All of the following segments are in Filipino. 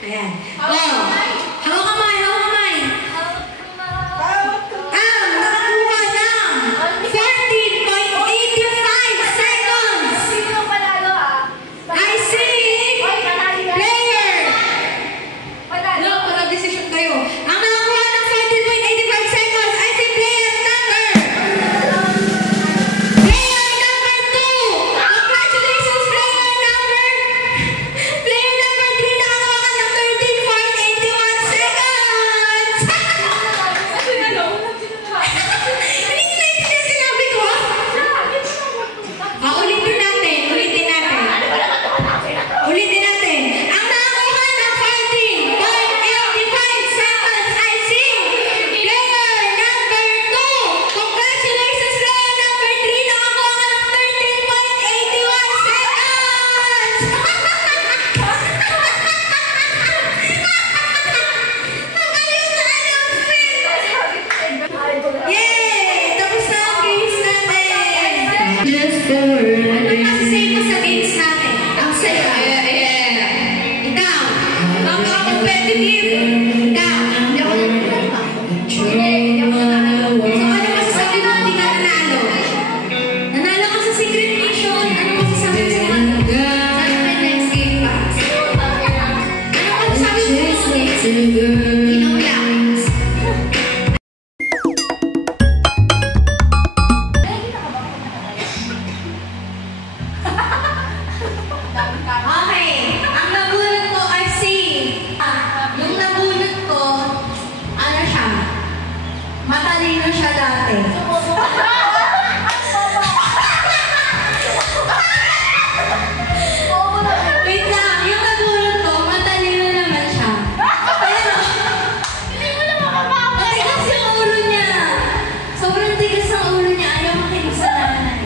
Ayan. Go! Hawak kamay! Hawak kamay! Nakakuha ng 14.85 seconds! Sino panalo I see! Player! Panalo? No, para decision kayo. Ang nakakuha ng 14.85 seconds, I see player number! Player number 2! Congratulations, player number 3 nakakuha ka ng 13.81 seconds! Hindi ko naintindihan sinabi ko. Ulitin natin. Ulitin natin. Ang nakakuha ng 14.85 seconds, I see player number 2. Congratulations, player number 3. Nakakuha ka ng 13.81 seconds. Yay! Tapos na ang games natin. Just for ano masasay mo sa games natin? Ang saya. Ikaw. Napaka-competitive. Ikaw. Hindi ako nanalo. Hindi ako nanalo. So, ano masasabi mo? Hindi ka nanalo. Nanalo ka sa Secret Mission. Ano masasabi mo sa next game pa? Ano masasabi mo sa next game? Inaw lang. Okay, ang nabunot ko ay yung nabunot ko, ano siya? Matalino siya dati. Wait lang, yung nabunot ko, matalino naman siya. Pero, matigas yung ulo niya. Sobrang tigas ang ulo niya, ayaw makinig sa nanay.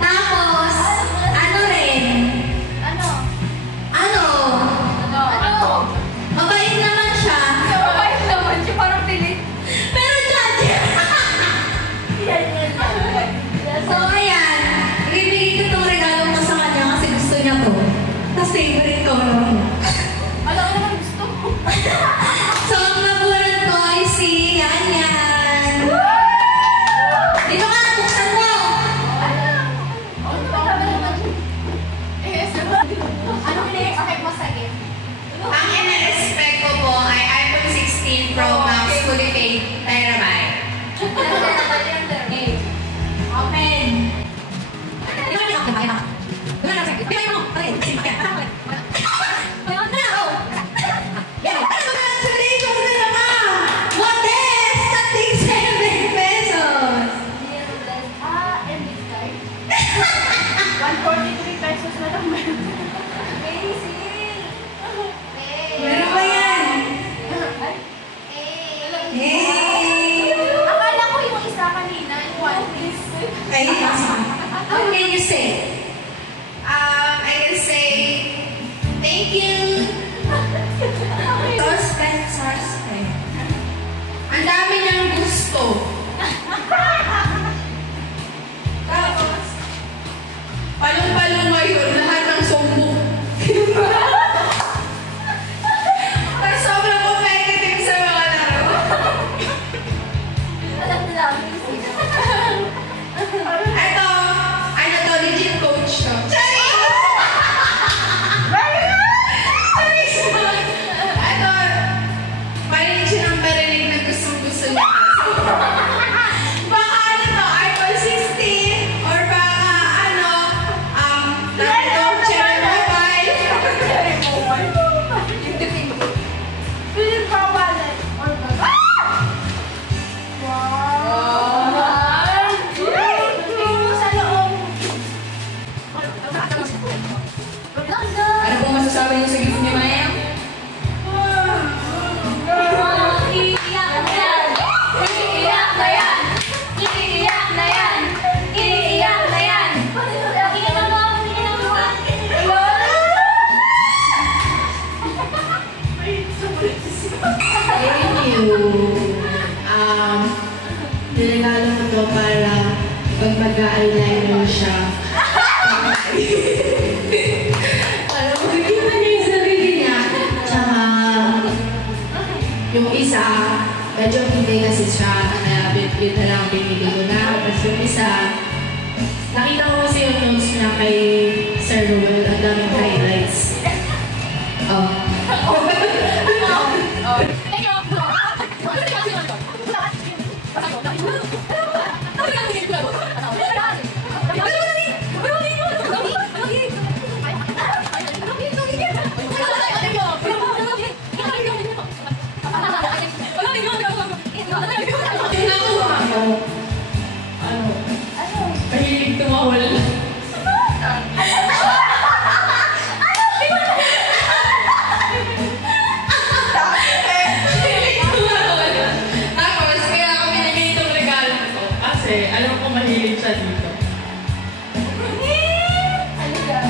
Tapos, ano rin? Ano? Mabait naman siya. Parang pilit. Pero judge. So, ayan. Ibibigay ko itong regalo ko sa kanya kasi gusto niya to. Tapos favorite ko naman. Alam ko naman gusto mo. So, ang nabunod ko ay si Yan. Dito ka, buksan mo. Anong ina-expect mo sa game? Ang ina-expect ko po ay iPhone 16 Pro Max fully paid terabyte. Open. Congratulations na naman! Modest! 37 pesos! And this guy? 143 pesos na lang. Amazing! Meron ba yan? Yay! Akala ko yung isa kanina, yung one piece. Ay, how can you say? I can say, thank you. Suspect. Ang dami niyang gusto. Tapos, palong-palong ngayon, lahat ng sumbong. Ay, sobrang competitive sa mga laro. Alam na namin sila. Ito, ano to, legit coach to. Ito, parinig siya ng parinig na gustong-gusto niya. Baka ano to, iPhone 16 or baka ano, cherry mobile. Philip Pro Wallet. Wow! Tingin mo sa loob. Ano pong masasabi niyo sa gift niyo, Maya? Iiyak na yan! Iiyak na yan! Iiyak na yan! Iiyak na yan! Tingnan mo! Tingnan mo! Thank you. Niregalo ko to para pag mag-eyeliner siya. Alam mo, hindi pa niya yung sarili niya. isa, medyo hindi kasi siya, yun na lang binili ko na. Tapos yung isa, nakita ko kasi yung notes niya kay Sir Ruel, ang daming highlights. Oh. Mahilig tumawal. Tapos, kaya ako binigay itong regalo ko. Kasi, alam ko mahilig siya dito.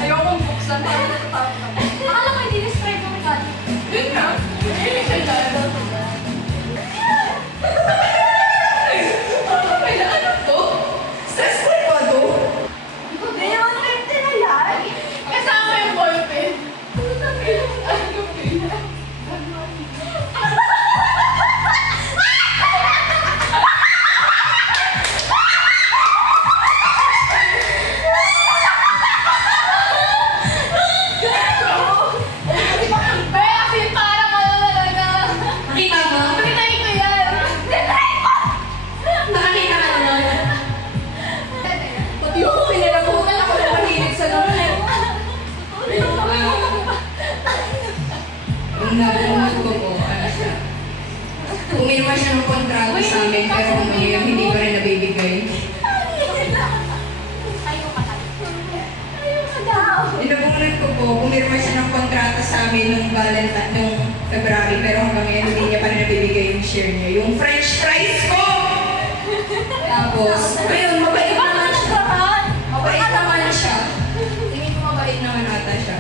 Ayokong buksan. Akala ko hindi describe ng regalo. Yun nga. Mahilig siya dyan. Kasama yung ballpen. Nakita mo? Nakakita ka na nun? Pati yung pinalabutan ako na mahilig sa laman. Ang nabunod ko po, ano siya? Pumirma siya ng kontrata sa amin, pero ngayon hindi pa rin nabibigay. Inabunod ko po, pumirma siya ng kontrata sa amin nung Valentine, nung February, pero hanggang ngayon hindi niya pa rin nabibigay yung share niya. Yung French fries ko! Tapos, ayun, mabait naman siya. Mabait naman siya. Tingin ko mabait naman ata siya.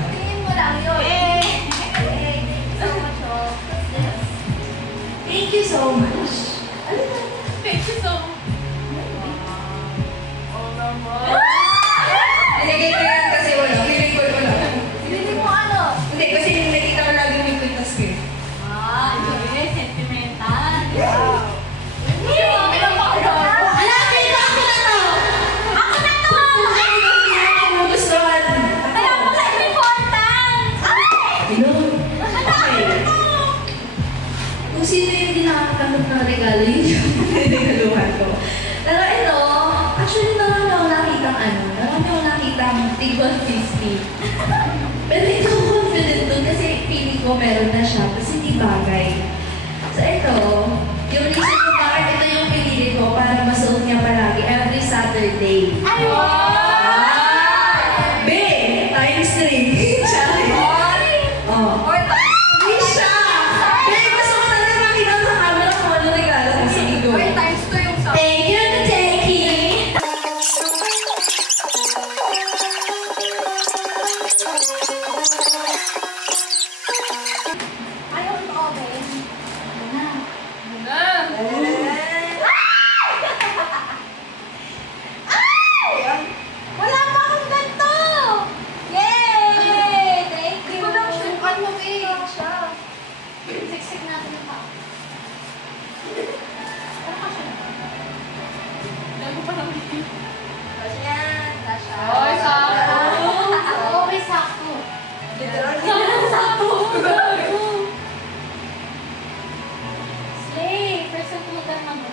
Thank you so much. Nilagay ko yan kasi wala. Feeling ko wala. Hindi, kasi nakita ko lagi may kwintas ko. Gustuhan. Kung sino yung hindi nakakatanggap ng regalo, yun yung regaluhan ko. Pero ito, actually marami akong nakitang tig 150. Pero hindi ko confident doon kasi feeling ko meron na siya, kasi hindi bagay. So ito, yung reason ko bakit ito yung pinili ko para masuot niya palagi every Saturday. Times 3. Oh. Hindi siya! Kaya gusto ko talaga makita sa camera kung ano regalo ko sa ito. Thank you, Teki! Wala pa akong ganito! Yay! Thank you! Siksik natin yung pao. Oy, sakto! Okay, sakto. Slay! First ang tulugan mo.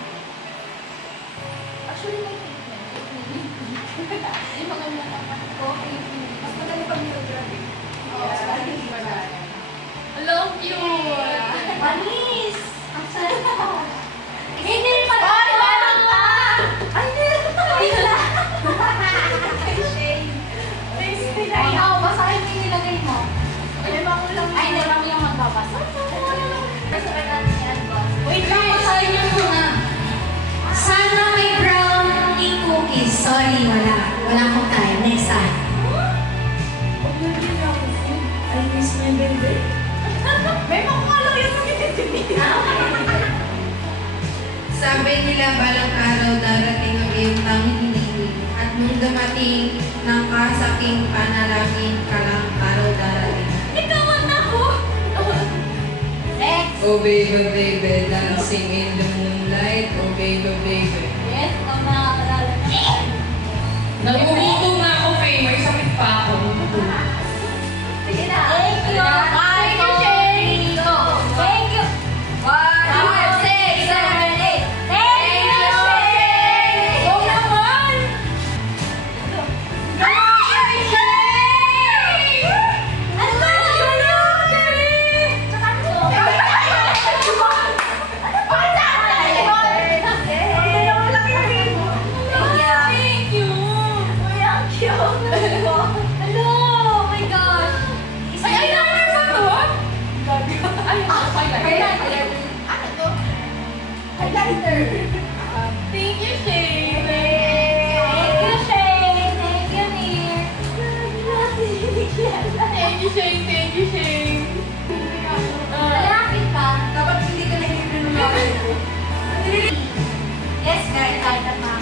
Actually, may pink na. Hindi maganda na. Okay. Mas maganda pag nilographic. Hello, cute! Panis! Ang sarap! Hindi rin pala! Ay, walang pa! Ay, hindi pa! Ay, ako, basahin mo yung nilagay mo. Ay, hindi kami yung magbabasa. Basahin natin yan, boss. Wait lang, basahin niyo muna. Sana may brownie cookies. Sorry, wala. Wala akong time. Next time. I miss my baby. May makakalaw yung Sabi nila balang araw darating ang iyong tanging hinihiling. At nung dumating ng kasaking panalangin ka lang araw darating. Ikaw ang ako! Next! Oh baby, baby, dancing in the moonlight. Oh baby, baby. Yes, mama, kalala na. Nagugutom na ako, Faye. May sakit pa ako. Sige na. Thank you. Thank you, Shane. Thank you. 1, 2, 3, 4, 5, 6, 7, 8. Thank you, Shane. Go naman. Shane! Ano ba? Thank you. Kuya, ang cute. Hello, oh my gosh. Ay, eyeliner ba to? Ay, eyeliner. Ano to? Eyeliner. Thank you, Shane. Thank you, Shane. Thank you, Mir. Thank you, Shane. Thank you, Shane. Lalapit ka. Dapat hindi ka nag-ibig ng mga Yes, meron tayo na mga.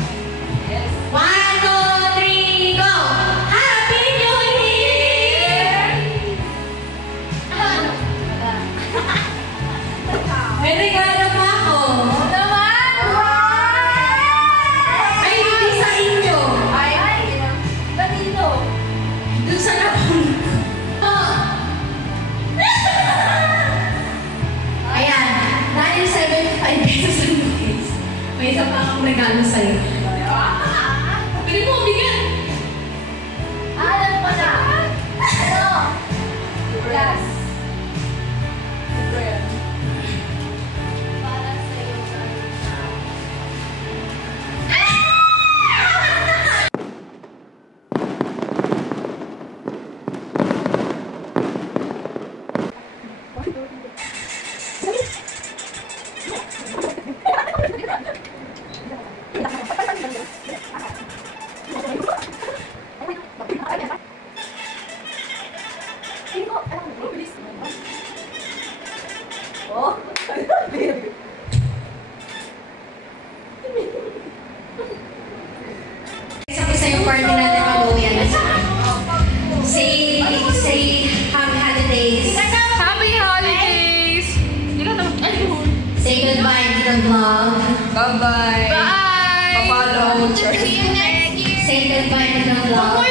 Yes. 1, 2, 3, go! Happy New Year! May regalo pa ako. Naman! Ay, hindi sa inyo. Ay, kanino? Doon sa napon. Ayan, dahil 75 pesos ang cookies, may isa pa akong regalo sa'yo. Pwede mo, bigyan. Alam ko na. Ano? Yes. Para sa'yo. Oh. Isa ko sa yung party natin mag-uwian. Say happy holidays. Happy holidays! Say goodbye to the vlog. Bye-bye. Bye! Papalo. See you next year. Say goodbye to the vlog.